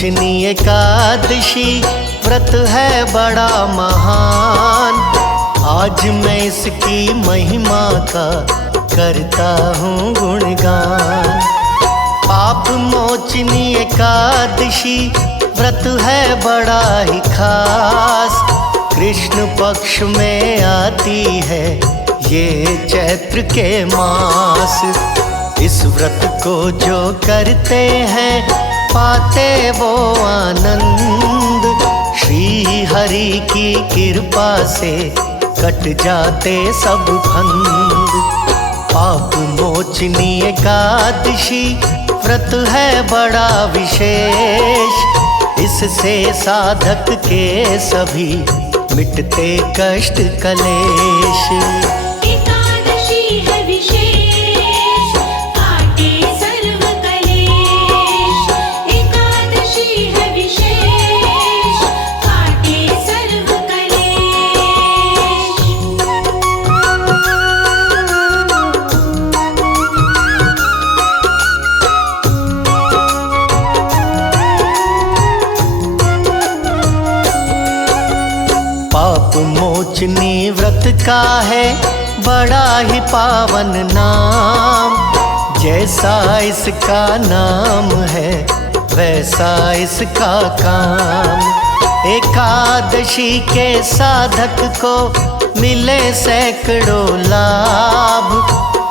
मोचनी एकादशी व्रत है बड़ा महान। आज मैं इसकी महिमा का करता हूँ गुणगान। पाप मोचनी एकादशी व्रत है बड़ा ही खास। कृष्ण पक्ष में आती है ये चैत्र के मास। इस व्रत को जो करते हैं पाते वो आनंद। श्री हरि की कृपा से कट जाते सब फंद। पाप मोचनी एकादशी व्रत है बड़ा विशेष। इससे साधक के सभी मिटते कष्ट कलेश। एकादशी है विशेष, काटे सर्व कलेश। एकादशी है विशेष, काटे सर्व कलेश। पाप मोचनी व्रत का है बड़ा ही पावन नाम। जैसा इसका नाम है वैसा इसका काम। एकादशी के साधक को मिले सैकड़ों लाभ।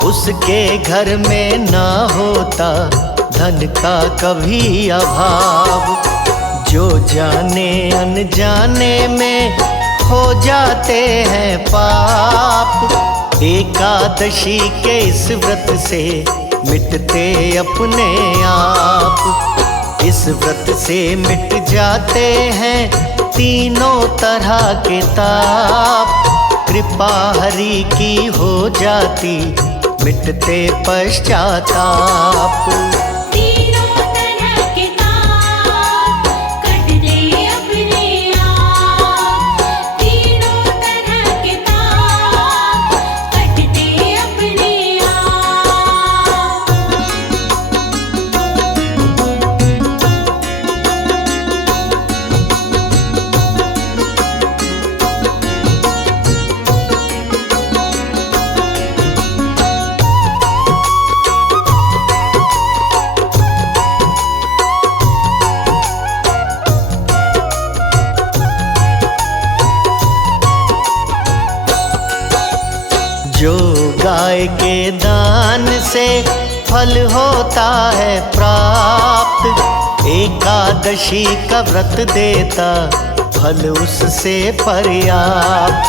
उसके घर में ना होता धन का कभी अभाव। जो जाने अनजाने में हो जाते हैं पाप। एकादशी के इस व्रत से मिटते अपने आप। इस व्रत से मिट जाते हैं तीनों तरह के ताप। कृपा हरि की हो जाती मिटते पश्चाताप। तीनों तरह के ताप कटते अपने आप। तीनों तरह के ताप कटते अपने आप। जो गाय के दान से फल होता है प्राप्त। एकादशी का व्रत देता फल उससे पर्याप्त।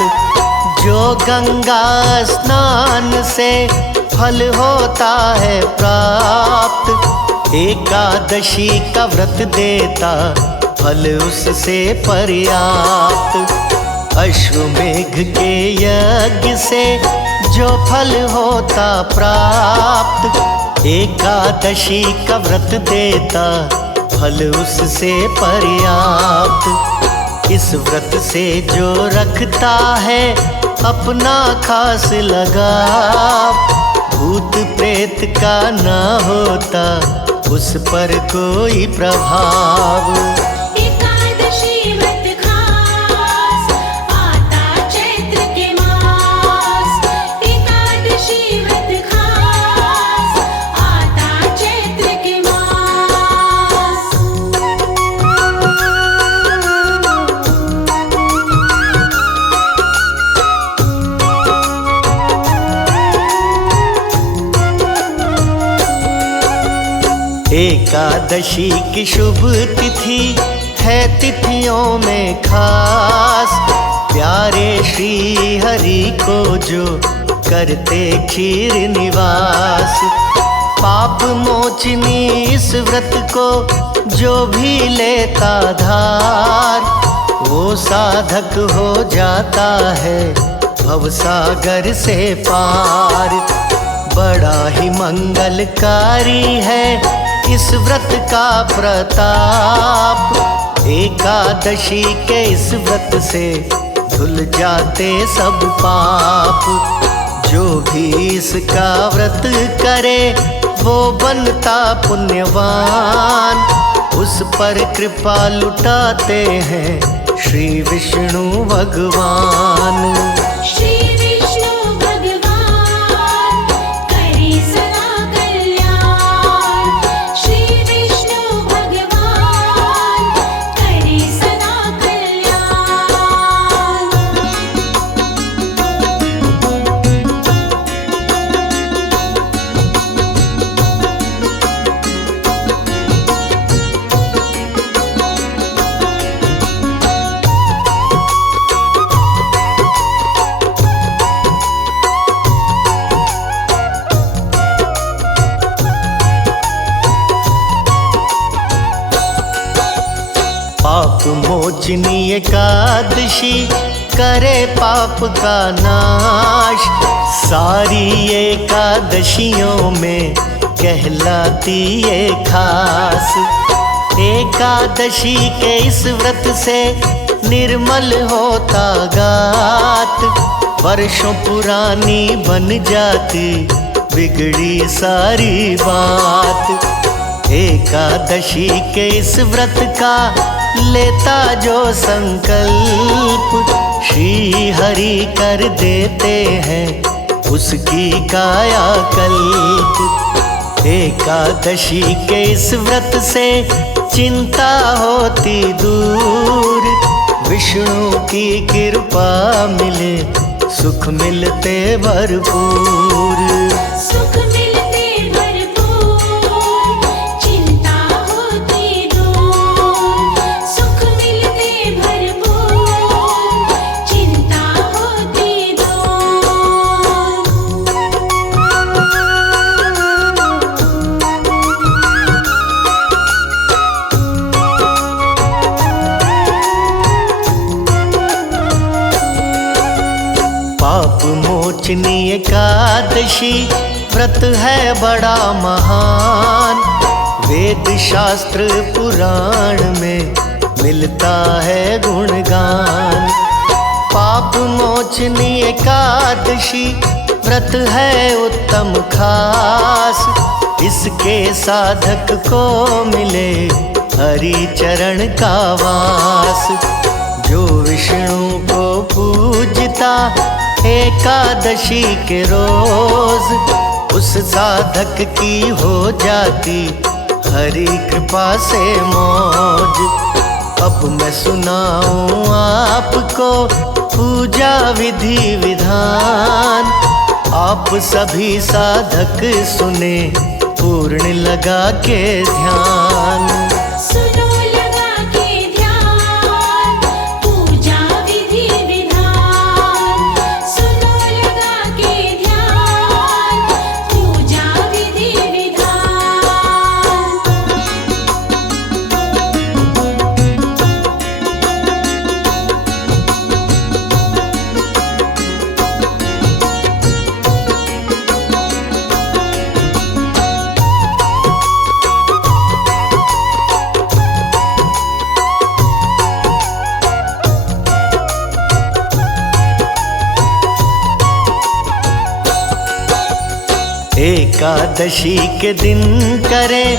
जो गंगा स्नान से फल होता है प्राप्त। एकादशी का व्रत देता फल उससे पर्याप्त। अश्वमेघ के यज्ञ से जो फल होता प्राप्त। एकादशी का व्रत देता फल उससे पर्याप्त। इस व्रत से जो रखता है अपना खास लगाव। भूत प्रेत का ना होता उस पर कोई प्रभाव। एकादशी व्रत खास आता चैत्र के मास। एकादशी व्रत खास आता चैत्र के मास। एकादशी की शुभ तिथि है तिथियों में खास। प्यारे श्री हरि को जो करते क्षीर निवास। पाप मोचनी इस व्रत को जो भी लेता धार। वो साधक हो जाता है भवसागर से पार। बड़ा ही मंगलकारी है इस व्रत का प्रताप। एकादशी के इस व्रत से धुल जाते सब पाप। जो भी इसका व्रत करे वो बनता पुण्यवान। उस पर कृपा लुटाते हैं श्री विष्णु भगवान। श्री विष्णु भगवान करे सदा कल्याण। श्री विष्णु भगवान करे सदा कल्याण। पाप मोचनी एकादशी करे पाप का नाश। सारी एकादशियों में कहलाती ये खास। एकादशी के इस व्रत से निर्मल होता गात। वर्षों पुरानी बन जाती बिगड़ी सारी बात। एकादशी के इस व्रत का लेता जो संकल्प, श्री हरि कर देते हैं उसकी कायाकल्प। एकादशी के इस व्रत से चिंता होती दूर। विष्णु की कृपा मिले सुख मिलते भरपूर। सुख मिलते भरपूर, चिंता होती दूर। सुख मिलते भरपूर, चिंता होती दूर। पाप मोचनी एकादशी व्रत है बड़ा महान। वेद शास्त्र पुराण में मिलता है गुणगान। पाप मोचनी एकादशी व्रत है उत्तम खास। इसके साधक को मिले हरि चरण का वास। जो विष्णु को पूजता एकादशी के रोज, उस साधक की हो जाती हरि कृपा से मौज। अब मैं सुनाऊं आपको पूजा विधि विधान। आप सभी साधक सुने पूर्ण लगा के ध्यान। सुनो लगा के ध्यान, पूजा विधि विधान। सुनो लगा के ध्यान, पूजा विधि विधान। एकादशी के दिन करें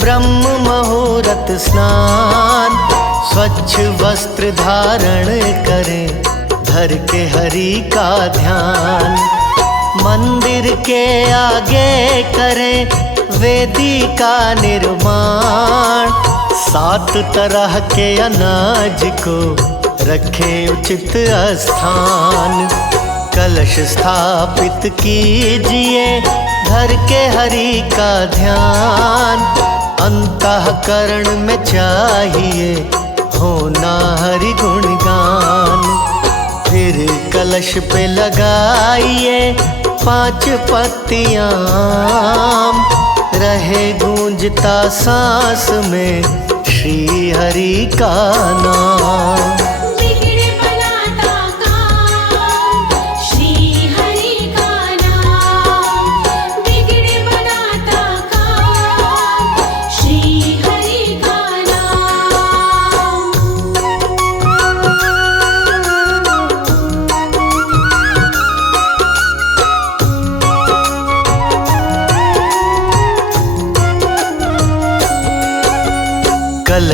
ब्रह्म मुहूर्त स्नान। स्वच्छ वस्त्र धारण करें धर के हरि का ध्यान। मंदिर के आगे करें वेदी का निर्माण। 7 तरह के अनाज को रखें उचित स्थान। कलश स्थापित कीजिए धर के हरि का ध्यान। अंतःकरण में चाहिए होना हरि गुणगान। फिर कलश पे लगाइए 5 पत्तियां आम। रहे गूंजता सांस में श्री हरि का नाम। बिगड़े बनाता काम, श्री हरि का नाम। बिगड़े बनाता काम, श्री हरि का नाम।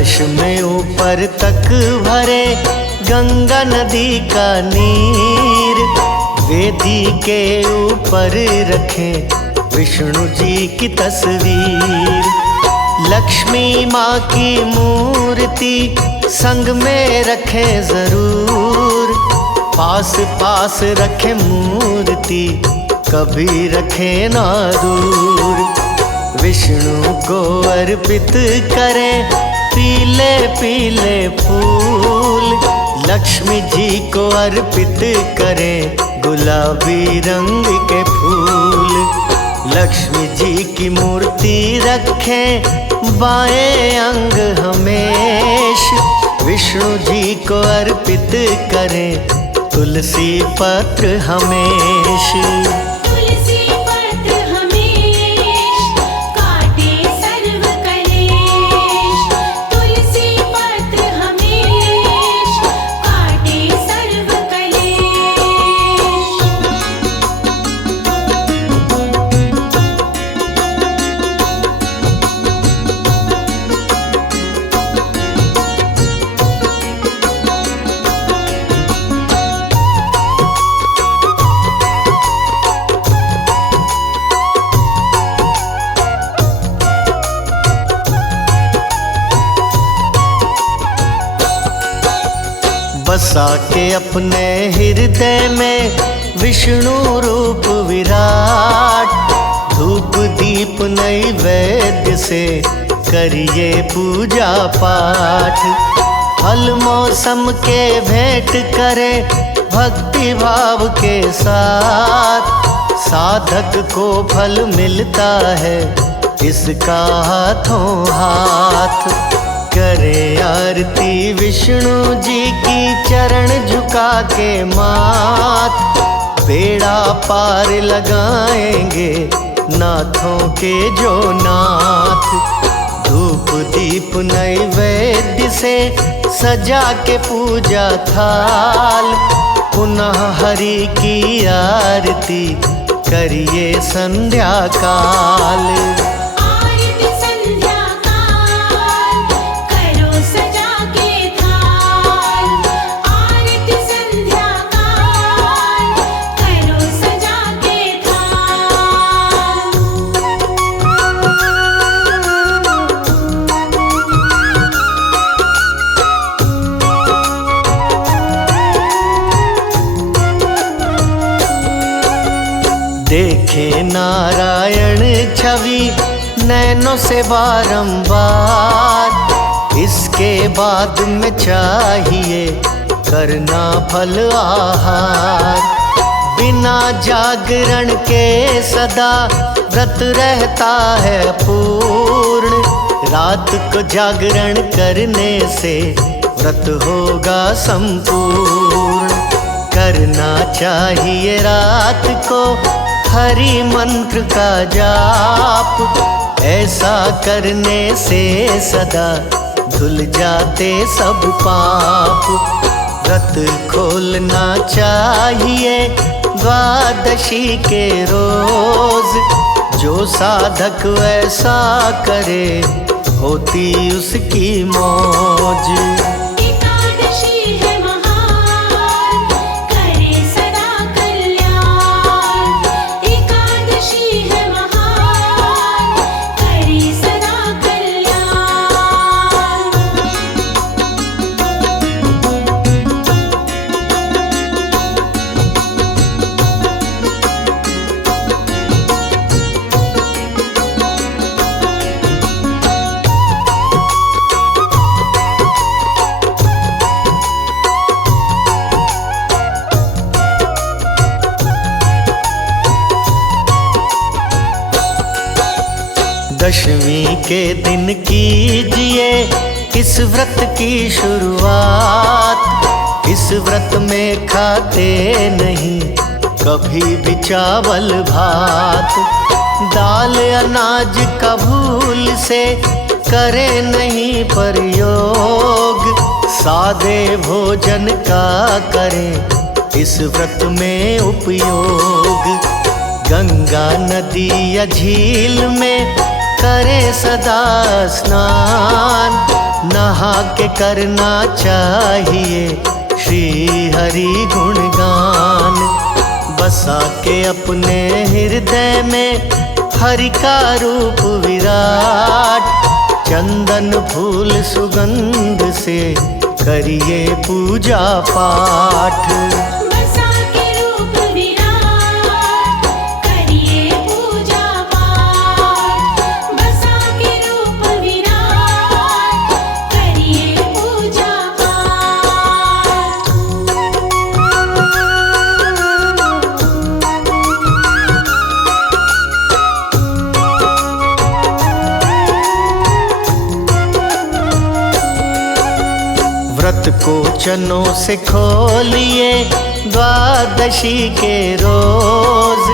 कलश में ऊपर तक भरे गंगा नदी का नीर, वेदी के ऊपर रखें विष्णु जी की तस्वीर। लक्ष्मी माँ की मूर्ति संग में रखें जरूर, पास पास रखें मूर्ति कभी रखें ना दूर। विष्णु को अर्पित करें पीले पीले फूल, लक्ष्मी जी को अर्पित करें गुलाबी रंग के फूल। लक्ष्मी जी की मूर्ति रखें बाएं अंग हमेश, विष्णु जी को अर्पित करें तुलसी पत्र हमेश। तुलसी पत्र हमेश काटे सर्व कलेश, तुलसी पत्र हमेश काटे सर्व कलेश। बसा के अपने हृदय में विष्णु रूप विराट, धूप दीप नैवेद्य से करिए पूजा पाठ। फल मौसम के भेंट करें भक्ति भाव के साथ, साधक को फल मिलता है इसका हाथों हाथ। करे आरती विष्णु जी की चरण झुका के माथ, बेड़ा पार लगाएंगे नाथों के जो नाथ। धूप दीप नैवेद्य से सजा के पूजा थाल, पुनः हरि की आरती करिए संध्या काल। आरती संध्या काल करो सजा के थाल, आरती संध्या काल करो सजा के थाल। देखे नारायण छवि नैनों से बारंबार, इसके बाद में चाहिए करना फल आहार। बिना जागरण के सदा व्रत रहता है पूर्ण, रात को जागरण करने से व्रत होगा संपूर्ण। करना चाहिए रात को हरि मंत्र का जाप, ऐसा करने से सदा धुल जाते सब पाप। व्रत खोलना चाहिए द्वादशी के रोज, जो साधक वैसा करे होती उसकी मौज। एकादशी है महान करे सदा कल्याण, एकादशी है महान करे सदा कल्याण। दशमी के दिन कीजिए इस व्रत की शुरुआत। इस व्रत में खाते नहीं कभी भी चावल भात, दाल अनाज का भूल से करे नहीं प्रयोग। सादे भोजन का करें इस व्रत में उपयोग। गंगा नदी या झील में करे सदा स्नान, नहा के करना चाहिए श्री हरि गुणगान। बसा के अपने हृदय में हरि का रूप विराट, चंदन फूल सुगंध से करिए पूजा पाठ। बसा के रूप विराट करिए पूजा पाठ, बसा के रूप विराट करिए पूजा पाठ। व्रत को चनों से खोलिए द्वादशी के रोज,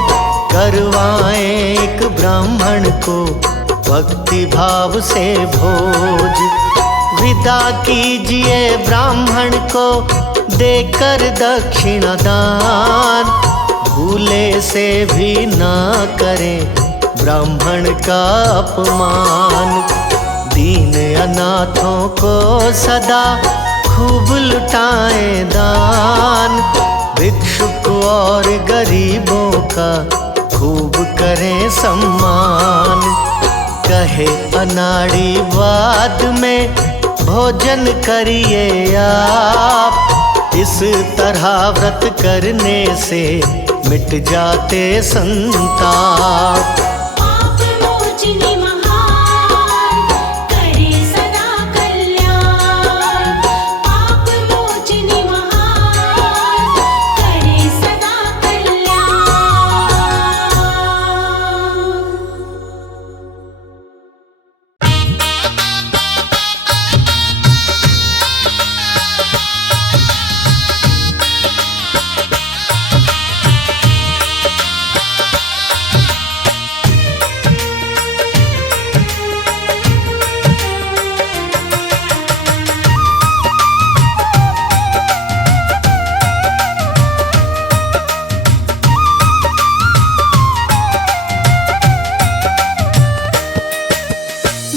करवाएं एक ब्राह्मण को भक्ति भाव से भोज। विदा कीजिए ब्राह्मण को देकर दक्षिणा दान, भूले से भी ना करें ब्राह्मण का अपमान। दीन अनाथों को सदा खूब लुटाएं दान, भिक्षुक और गरीबों का खूब करें सम्मान। कहे अनाड़ी वाद में भोजन करिए आप, इस तरह व्रत करने से मिट जाते संताप। पाप मोचनी महान करे सदा कल्याण, पाप मोचनी महान करे सदा कल्याण।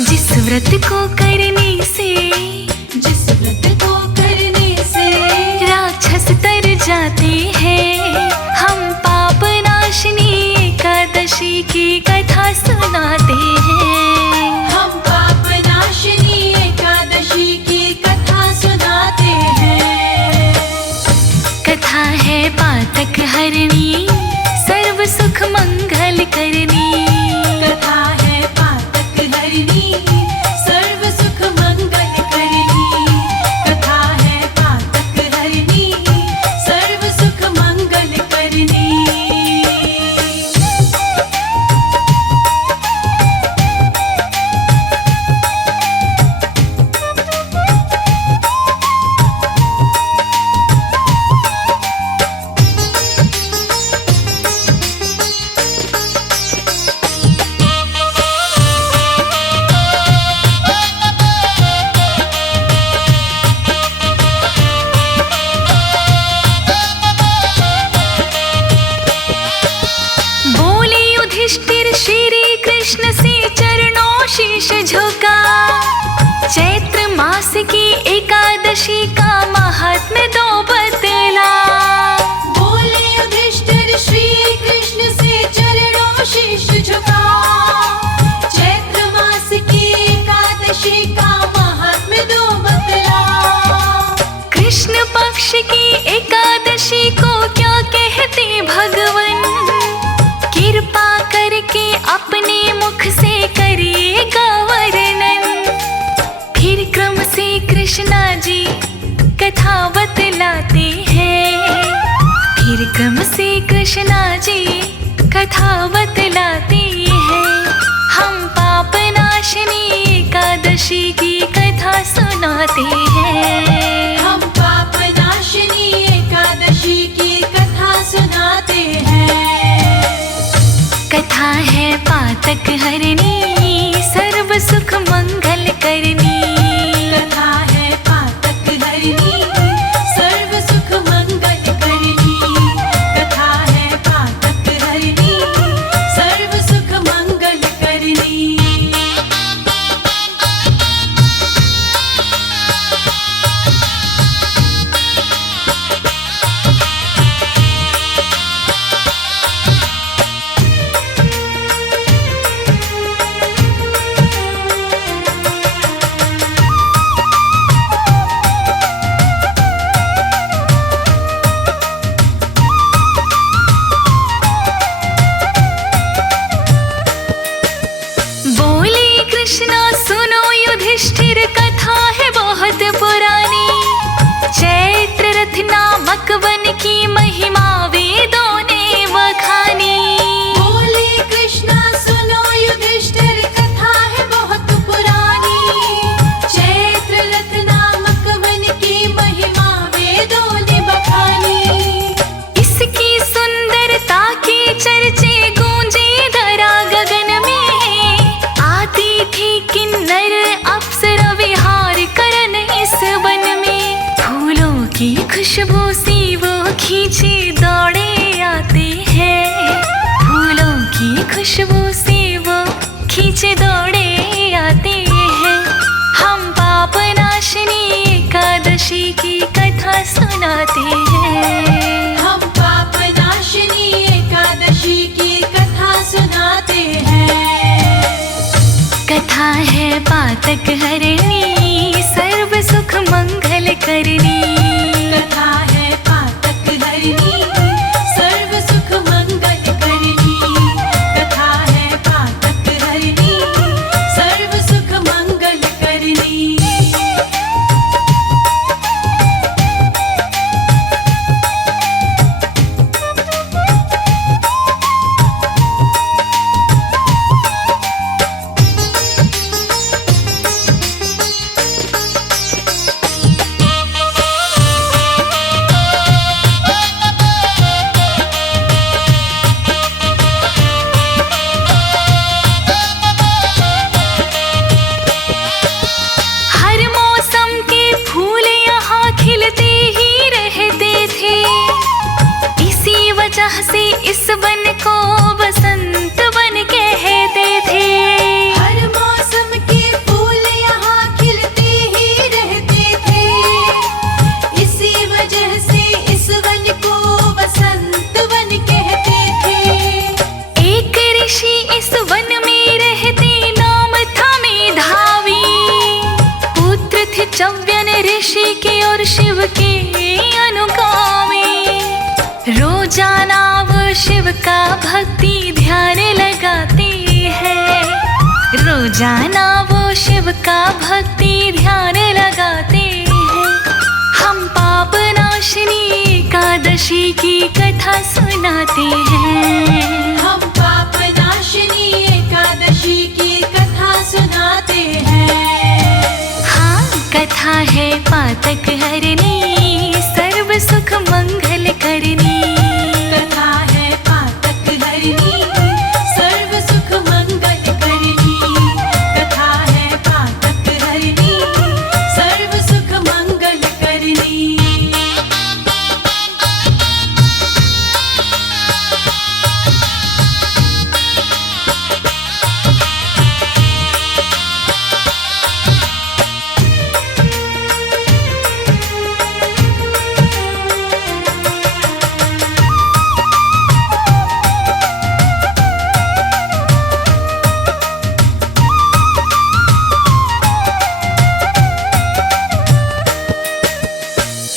जिस व्रत को करने से, जिस व्रत को करने से राक्षस तर जाते हैं, हम पाप नाशनी एकादशी की कथा सुनाते हैं। हम पाप नाशनी एकादशी की कथा सुनाते हैं। कथा है पातक हरणी सर्व सुख मंगल करनी, कथा है पातक हरणी सर्व सुख मंगल करनी, कथा है पातक हरणी सर्व सुख मंगल करनी। बोले युधिष्ठिर श्री कृष्ण से चरणों शीश झुका, चैत्र मास की एकादशी का महात्म्य दो बतला। बोले युधिष्ठिर श्री कृष्ण से चरणों शीश झुका, चैत्र मास की एकादशी का महात्म्य दो बतला। कृष्ण पक्ष की एकादशी को क्या कहते भगवन, कृपा करके अपने मुख से करिएगा वर्णन। फिर क्रम से कृष्णा जी कथा बतलाते हैं, फिर क्रम से कृष्णा जी कथा बतलाते हैं। हम पाप नाशनी एकादशी की कथा सुनाते हैं। हम पाप नाशनी एकादशी की कथा सुनाते हैं। कथा है पातक हरणी सर्व सुख मंगल करनी, कथा है पातक हरणी सर्व सुख मंगल करनी, कथा है पातक हरणी सर्व सुख मंगल करनी। की खुशबू से वो खींचे दौड़े आते हैं, फूलों की खुशबू से वो खींचे दौड़े आते हैं। हम पाप नाशनी एकादशी की कथा सुनाते हैं, हम पाप नाशनी एकादशी की कथा सुनाते हैं। कथा है पातक हरणी सर्व सुख मंगल करनी। कथा है पातक हरणी सर्व सुख मंगल करनी। कथा है पातक हरणी सर्व सुख मंगल करनी। हर मौसम के फूल यहाँ खिलते ही रहते थे, इसी वजह से इस वन को बसंत वन कहते थे। हर मौसम के फूल यहाँ खिलते ही रहते थे, इसी वजह से इस वन को बसंत वन कहते थे। एक ऋषि इस वन में रहते, नाम था मेधावी। पुत्र थे चव्यन ऋषि के और शिव के अनुगामी। रोजाना वो शिव का भक्ति ध्यान लगाते हैं, रोजाना वो शिव का भक्ति ध्यान लगाते हैं। हम पाप नाशनी एकादशी की कथा सुनाते हैं, हम पाप नाशनी एकादशी की कथा सुनाते हैं। हाँ कथा है पातक हरणी सर्व सुख मंगल करनी। कथा है पातक हरणी सर्व सुख मंगल करनी। कथा है पातक हरणी सर्व सुख मंगल करनी।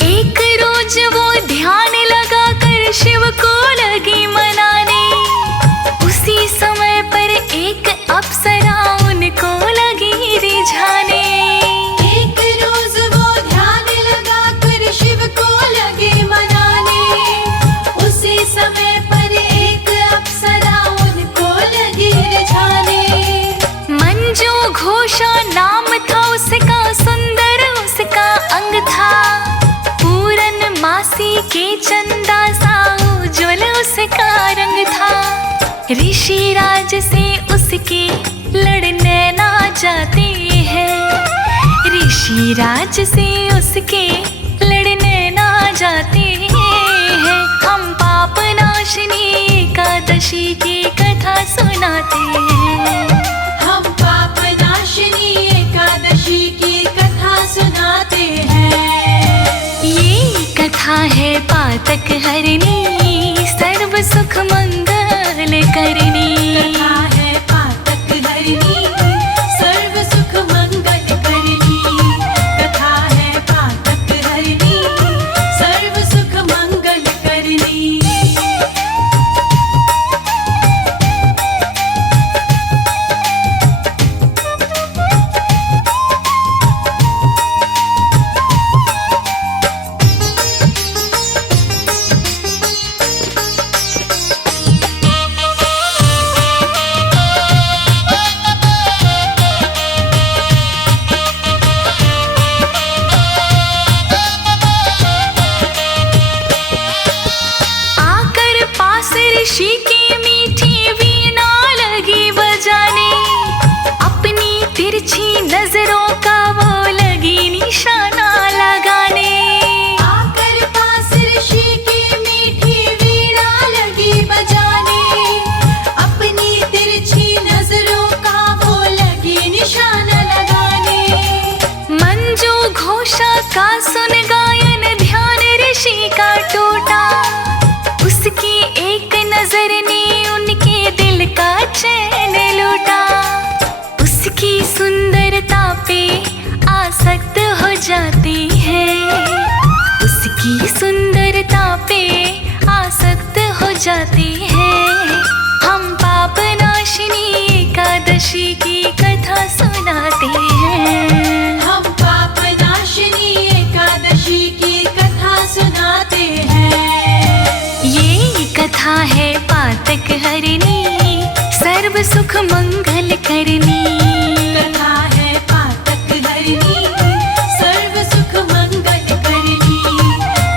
एक रोज वो ध्यान लगा कर शिव को लगी मनाने। उसी समय पर एक अप्सरा उनको लगी रिझाने। एक रोज वो ध्यान लगा कर शिव को लगे मनाने। उसी समय पर एक अप्सरा उनको लगी रिझाने। मंजू घोषा नाम था उसका, सुंदर उसका अंग था। पूरन मासी के चंदा सा उज्ज्वल उसका रंग था। ऋषि राज से उसके लड़ने ना जाते हैं, ऋषि राज से उसके लड़ने ना जाते हैं। हम पाप नाशनी एकादशी की कथा सुनाते हैं, हम पाप नाशनी एकादशी की कथा सुनाते हैं। ये कथा है पातक हरणी सर्व सुख मंगल करनी। कथा है पातक हरणी सर्व सुख मंगल करनी। कथा है पातक हरणी सर्व सुख मंगल करनी। जाती है, उसकी सुंदरता पे आसक्त हो जाती है। हम पाप नाशिनी एकादशी की कथा सुनाते हैं। हम पाप नाशिनी एकादशी की कथा सुनाते हैं। ये कथा है पातक हरनी, सर्व सुख मंगल करनी। कथा है पातक हरनी, सर्व सुख मंगल करनी।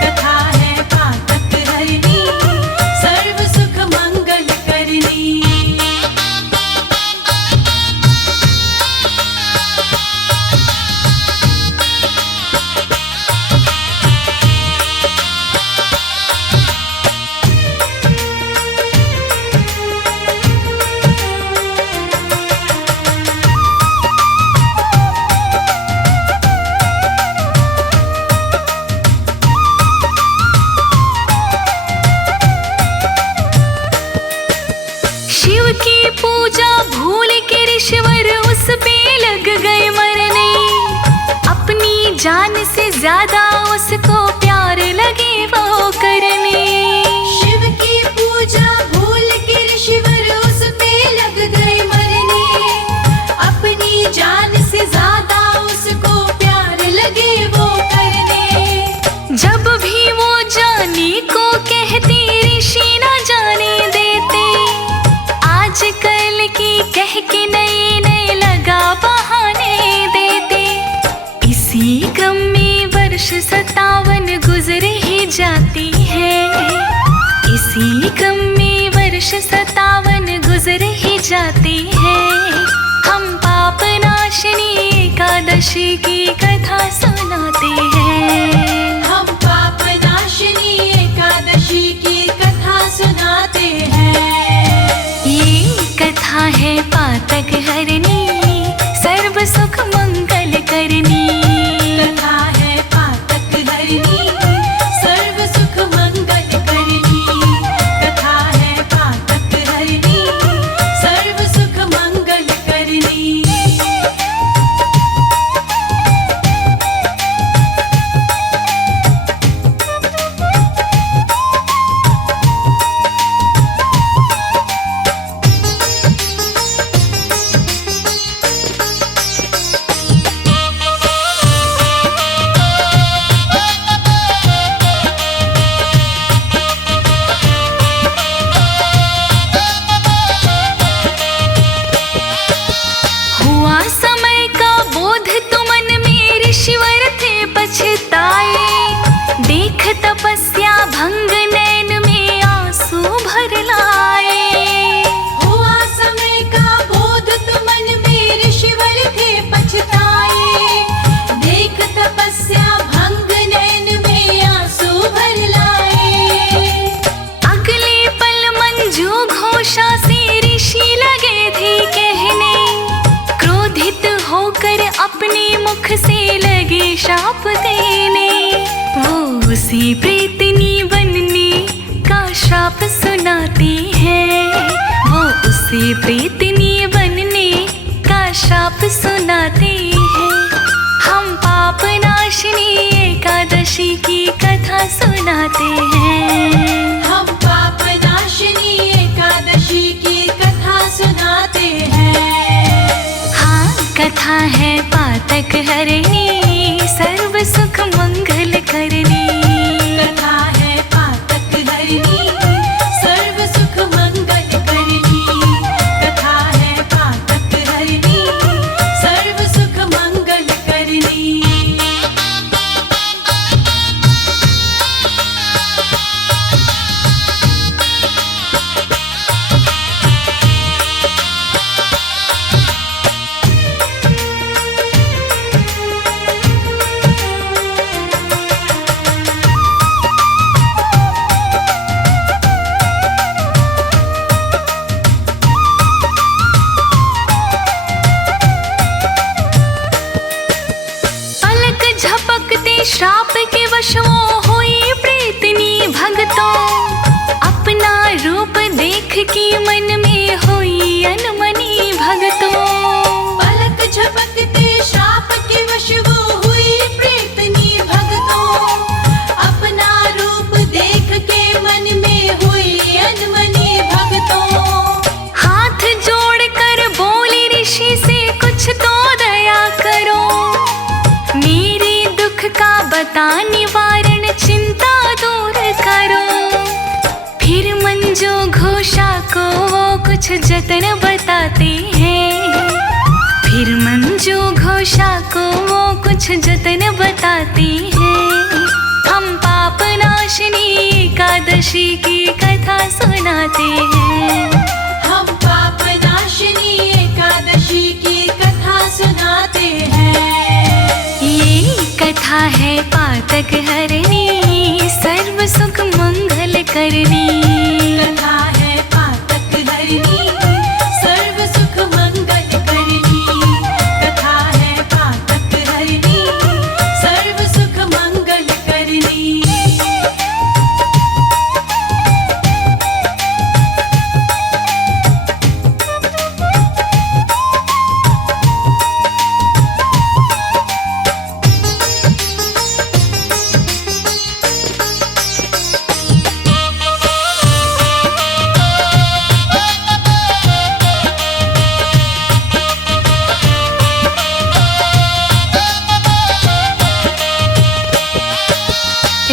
कथा है पातक हरनी, सर्व सुख मंगल करनी। शिव की पूजा भूल के ऋषिवर उस पे लग गए मरने। अपनी जान से ज्यादा उसको प्यार लगे वो करने। शिव की पूजा भूल के ऋषिवर उस पे लग गए मरने। अपनी जान से ज्यादा उसको प्यार लगे वो करने। जब भी वो जाने को कहती ऋषि न जाने देते। आजकल की कह के नए नए लगा बहाने देते। इसी क्रम में वर्ष 57 गुजर ही जाती है। इसी क्रम में वर्ष 57 गुजर ही जाती है। हम पाप नाशिनी एकादशी की कथा सुनाते हैं। हम पाप नाशिनी एकादशी की कथा सुनाते हैं। ये कथा है पातक हरनी, सर्व सुख मंगल करनी। कथा है पातक हरनी, सर्व सुख मंगल करनी। कथा है पातक हरनी, सर्व सुख मंगल करनी। हुआ समय का बोध तो मन में ऋषिवर थे पछताए। देख तपस्या भंग नैन में आंसू भर लाए। हुआ समय का बोध तो मन में ऋषिवर थे पछताए। देख तपस्या भंग नैन में आंसू भर लाए। अगले पल मंजू घोषा से ऋषि लगे थे कहने। क्रोधित होकर अपने मुख से लगे शाप देने। वो उसी प्रेतनी बनने का शाप सुनाते हैं। वो उसी प्रेतनी बनने का शाप सुनाते हैं। हम पाप नाशिनी एकादशी की कथा सुनाते हैं। हम पाप नाशिनी एकादशी की कथा सुनाते हैं। हाँ, कथा है पातक हरनी, सर्व सुख मंगल करनी। कथा है पातक हरनी, सर्व सुख मंगल करनी। कथा है पातक हरनी, सर्व सुख मंगल करनी। माता निवारण चिंता दूर करो। फिर मंजू घोषा को वो कुछ जतन बताते हैं। फिर मंजू घोषा को वो कुछ जतन बताते हैं। हम पाप नाशिनी एकादशी की कथा सुनाते हैं। हम पाप नाशिनी एकादशी की कथा सुनाते हैं। ये कथा है पातक हरनी, सर्व सुख मंगल करनी। कथा है पातक हरनी, सर्व सुख मंगल करनी। कथा है पातक हरनी, सर्व सुख मंगल करनी।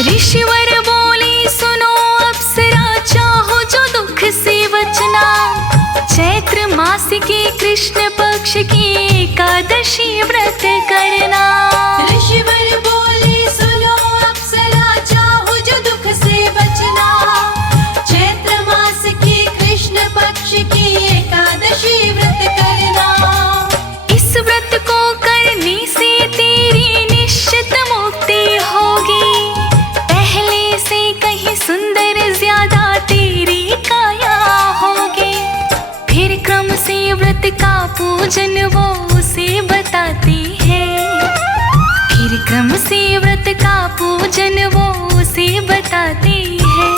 ऋषिवर बोले सुनो अप्सरा, चाहो जो दुख से बचना। चैत्र मास के कृष्ण पक्ष की एकादशी व्रत करना। ऋषिवर बोले सुनो अप्सरा, चाहो जो दुख से बचना। चैत्र मास की कृष्ण पक्ष की एकादशी व्रत करना। इस व्रत को करने से तेरी निश्चित मुक्ति होगी। पहले से कहीं सुंदर ज्यादा तेरी काया होगी। फिर क्रम से व्रत का पूजन वो उसे बताती है। फिर क्रम से व्रत का पूजन वो उसे बताती है।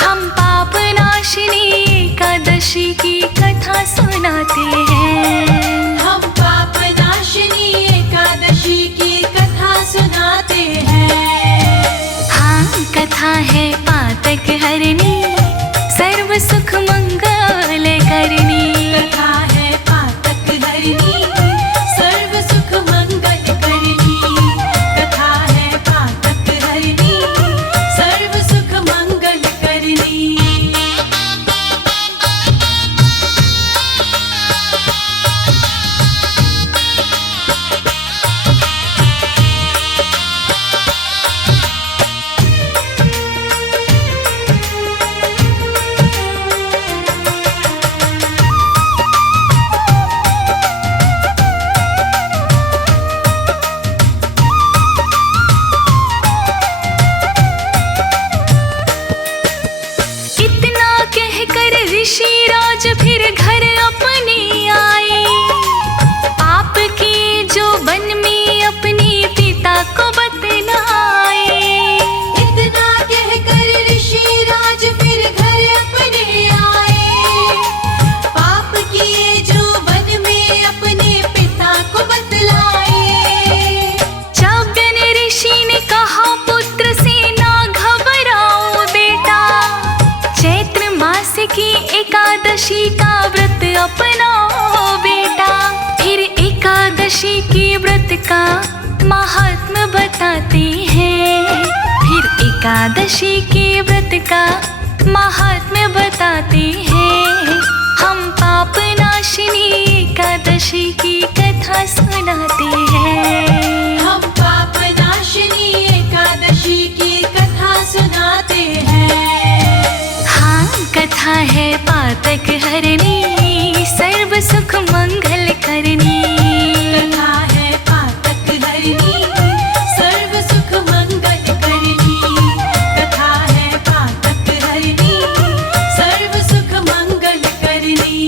हम पाप नाशिनी एकादशी की कथा सुनाते हैं। हम पाप नाशिनी एकादशी की कथा सुनाते हैं। हाँ, कथा है पातक हरनी, सर्व सुख मंगल करनी। कथा है पातक हरनी, सर्व सुख मंगल करनी। कथा है पातक हरनी, सर्व सुख मंगल करनी। इतना कहकर ऋषिराज फिर घर अपने आए। पाप के जो वन में अपने पिता को बतलाए। इतना कहकर ऋषिराज फिर घर अपने आए। पाप किए जो वन में अपने पिता को बतलाए। चाव्यन ऋषि ने कहा पुत्र से ना घबराओ बेटा। चैत्र मास की एकादशी का व्रत अपनाओ बेटा। फिर एकादशी के व्रत का महात्म्य बताते हैं। फिर एकादशी के व्रत का महात्म्य बताते हैं। हम पाप नाशिनी एकादशी की कथा सुनाते हैं। हम पाप नाशिनी एकादशी की कथा सुनाते हैं। हाँ, कथा है पातक हरनी, सर्व सुख मंगल करनी। कथा है पातक हरनी, सर्व सुख मंगल करनी। कथा है पातक हरनी, सर्व सुख मंगल करनी।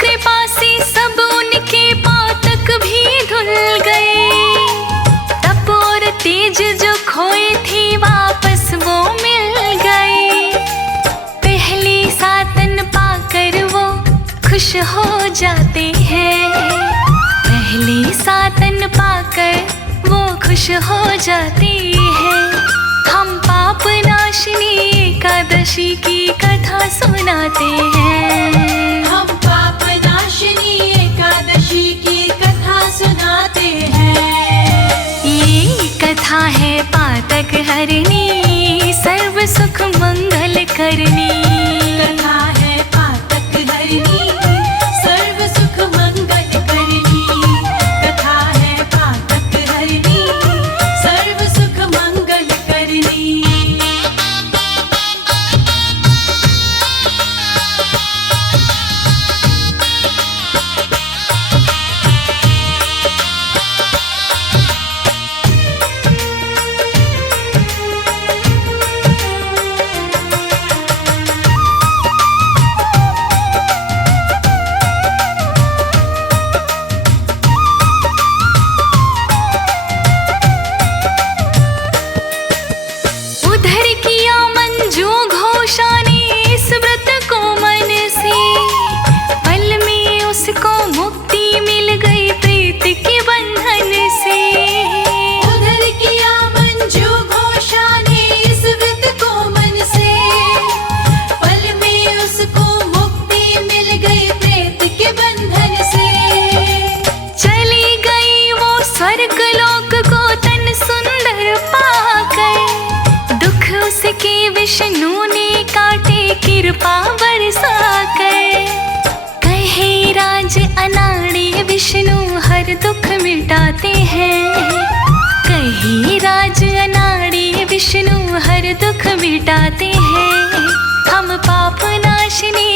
कृपा से सब उनके पातक भी धुल गए। तप और तेज जो खोए थे वापस वो मिल गए। पहली सातन पाकर वो खुश हो जाते हैं। पहली सातन पाकर वो खुश हो जाते हैं। हम पाप नाशिनी एकादशी की कथा सुनाते हैं। हम पाप नाशिनी एकादशी की कथा सुनाते हैं। ये कथा है पातक हरनी, सर्व सुख मंगल करनी। कथा है पातक हरनी, सर्व सुख मंगल करनी। कथा है पातक हरनी, सर्व सुख मंगल करनी। उधर किया मंजू घोषा ने इस व्रत को मन से। पल में उसको मुक्ति मिल गई प्रीत के बंधन से। उधर किया मंजू घोषा ने इस व्रत को मन से। पल में उसको मुक्ति मिल गई प्रेत के बंधन से। चली गई वो स्वर्ग लोक को तन सुंदर पाकर। दुख उसके विष्णु ने काटे कृपा बरसा कर। कहे राज अनाड़े विष्णु हर दुख मिटाते हैं। कहे राज अनाड़े विष्णु हर दुख मिटाते हैं। हम पाप नाशिनी